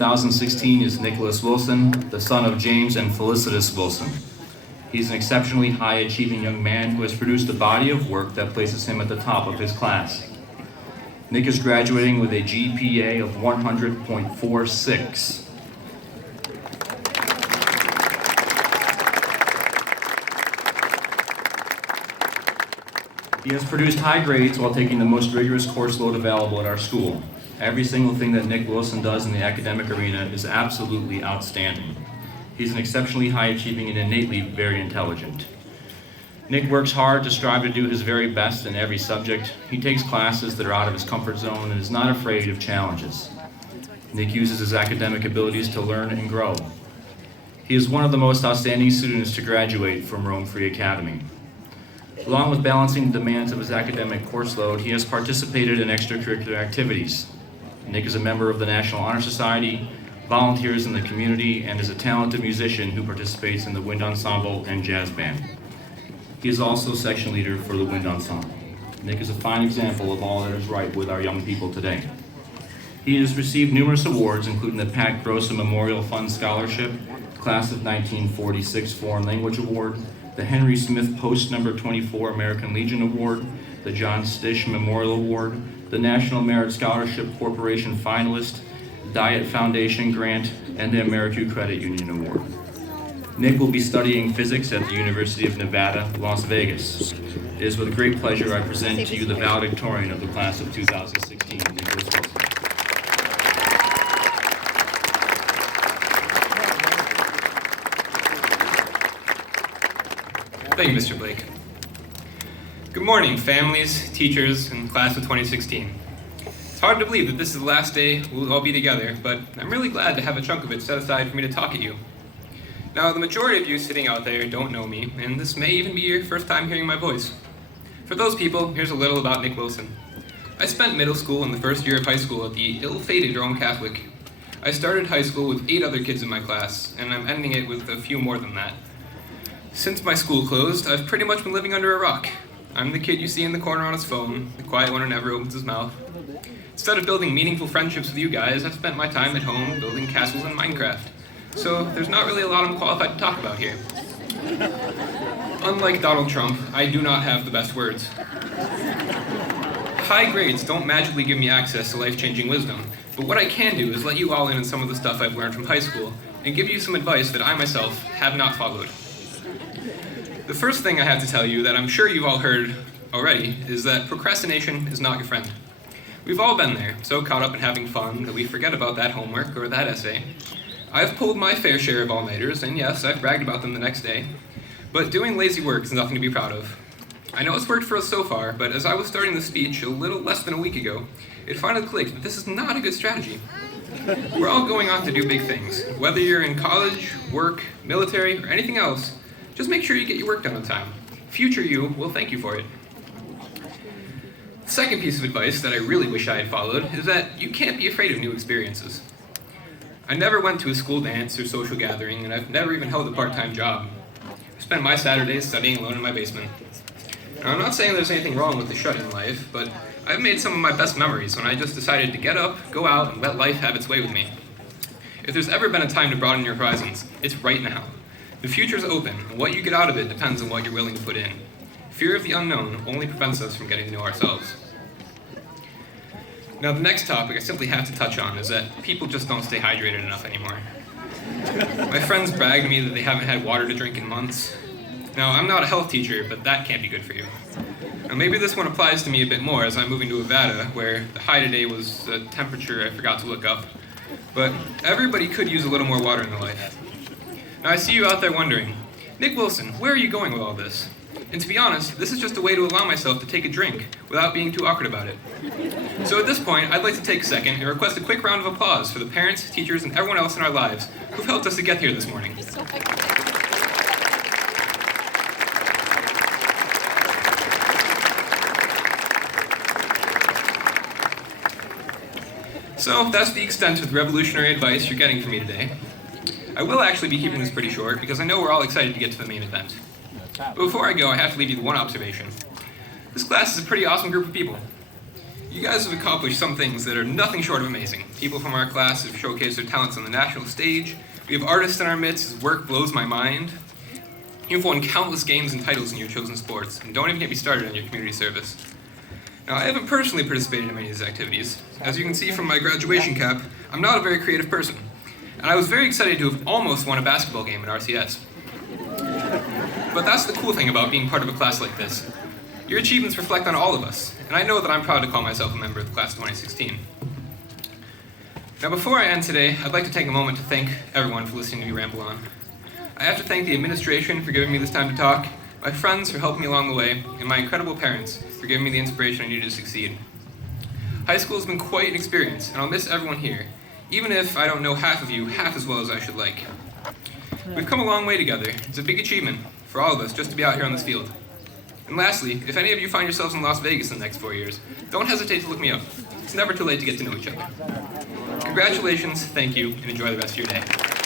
2016 is Nicholas Wilson, the son of James and Felicitas Wilson. He's an exceptionally high-achieving young man who has produced a body of work that places him at the top of his class. Nick is graduating with a GPA of 100.46. He has produced high grades while taking the most rigorous course load available at our school. Every single thing that Nick Wilson does in the academic arena is absolutely outstanding. He's an exceptionally high-achieving and innately very intelligent. Nick works hard to strive to do his very best in every subject. He takes classes that are out of his comfort zone and is not afraid of challenges. Nick uses his academic abilities to learn and grow. He is one of the most outstanding students to graduate from Rome Free Academy. Along with balancing the demands of his academic course load, he has participated in extracurricular activities. Nick is a member of the National Honor Society, volunteers in the community, and is a talented musician who participates in the wind ensemble and jazz band. He is also section leader for the wind ensemble. Nick is a fine example of all that is right with our young people today. He has received numerous awards, including the Pat Grossa Memorial Fund Scholarship, Class of 1946 Foreign Language Award, the Henry Smith Post No. 24 American Legion Award, the John Stish Memorial Award, the National Merit Scholarship Corporation finalist, Diet Foundation Grant, and the American Credit Union Award. Nick will be studying physics at the University of Nevada, Las Vegas. It is with great pleasure I present to you the valedictorian of the class of 2016, Nicholas Wilson. Thank you, Mr. Blake. Good morning, families, teachers, and class of 2016. It's hard to believe that this is the last day we'll all be together, but I'm really glad to have a chunk of it set aside for me to talk at you. Now, the majority of you sitting out there don't know me, and this may even be your first time hearing my voice. For those people, here's a little about Nick Wilson. I spent middle school and the first year of high school at the ill-fated Rome Catholic. I started high school with 8 other kids in my class, and I'm ending it with a few more than that. Since my school closed, I've pretty much been living under a rock. I'm the kid you see in the corner on his phone, the quiet one who never opens his mouth. Instead of building meaningful friendships with you guys, I've spent my time at home building castles in Minecraft. So there's not really a lot I'm qualified to talk about here. Unlike Donald Trump, I do not have the best words. High grades don't magically give me access to life-changing wisdom, but what I can do is let you all in on some of the stuff I've learned from high school and give you some advice that I myself have not followed. The first thing I have to tell you that I'm sure you've all heard already is that procrastination is not your friend. We've all been there, so caught up in having fun that we forget about that homework or that essay. I've pulled my fair share of all-nighters, and yes, I've bragged about them the next day. But doing lazy work is nothing to be proud of. I know it's worked for us so far, but as I was starting the speech a little less than a week ago, it finally clicked that this is not a good strategy. We're all going on to do big things. Whether you're in college, work, military, or anything else, just make sure you get your work done on time. Future you will thank you for it. The second piece of advice that I really wish I had followed is that you can't be afraid of new experiences. I never went to a school dance or social gathering, and I've never even held a part-time job. I spent my Saturdays studying alone in my basement. Now, I'm not saying there's anything wrong with the shut-in life, but I've made some of my best memories when I just decided to get up, go out, and let life have its way with me. If there's ever been a time to broaden your horizons, it's right now. The future's open, and what you get out of it depends on what you're willing to put in. Fear of the unknown only prevents us from getting to know ourselves. Now, the next topic I simply have to touch on is that people just don't stay hydrated enough anymore. My friends brag to me that they haven't had water to drink in months. Now, I'm not a health teacher, but that can't be good for you. Now, maybe this one applies to me a bit more as I'm moving to Nevada, where the high today was a temperature I forgot to look up. But everybody could use a little more water in their life. Now, I see you out there wondering, Nick Wilson, where are you going with all this? And to be honest, this is just a way to allow myself to take a drink without being too awkward about it. So at this point, I'd like to take a second and request a quick round of applause for the parents, teachers, and everyone else in our lives who've helped us to get here this morning. So that's the extent of the revolutionary advice you're getting from me today. I will actually be keeping this pretty short because I know we're all excited to get to the main event. But before I go, I have to leave you with one observation. This class is a pretty awesome group of people. You guys have accomplished some things that are nothing short of amazing. People from our class have showcased their talents on the national stage. We have artists in our midst whose work blows my mind. You've won countless games and titles in your chosen sports, and don't even get me started on your community service. Now, I haven't personally participated in many of these activities. As you can see from my graduation cap, I'm not a very creative person, and I was very excited to have almost won a basketball game at RCS. But that's the cool thing about being part of a class like this. Your achievements reflect on all of us, and I know that I'm proud to call myself a member of the class of 2016. Now, before I end today, I'd like to take a moment to thank everyone for listening to me ramble on. I have to thank the administration for giving me this time to talk, my friends for helping me along the way, and my incredible parents for giving me the inspiration I needed to succeed. High school has been quite an experience, and I'll miss everyone here, even if I don't know half of you half as well as I should like. We've come a long way together. It's a big achievement for all of us just to be out here on this field. And lastly, if any of you find yourselves in Las Vegas in the next 4 years, don't hesitate to look me up. It's never too late to get to know each other. Congratulations, thank you, and enjoy the rest of your day.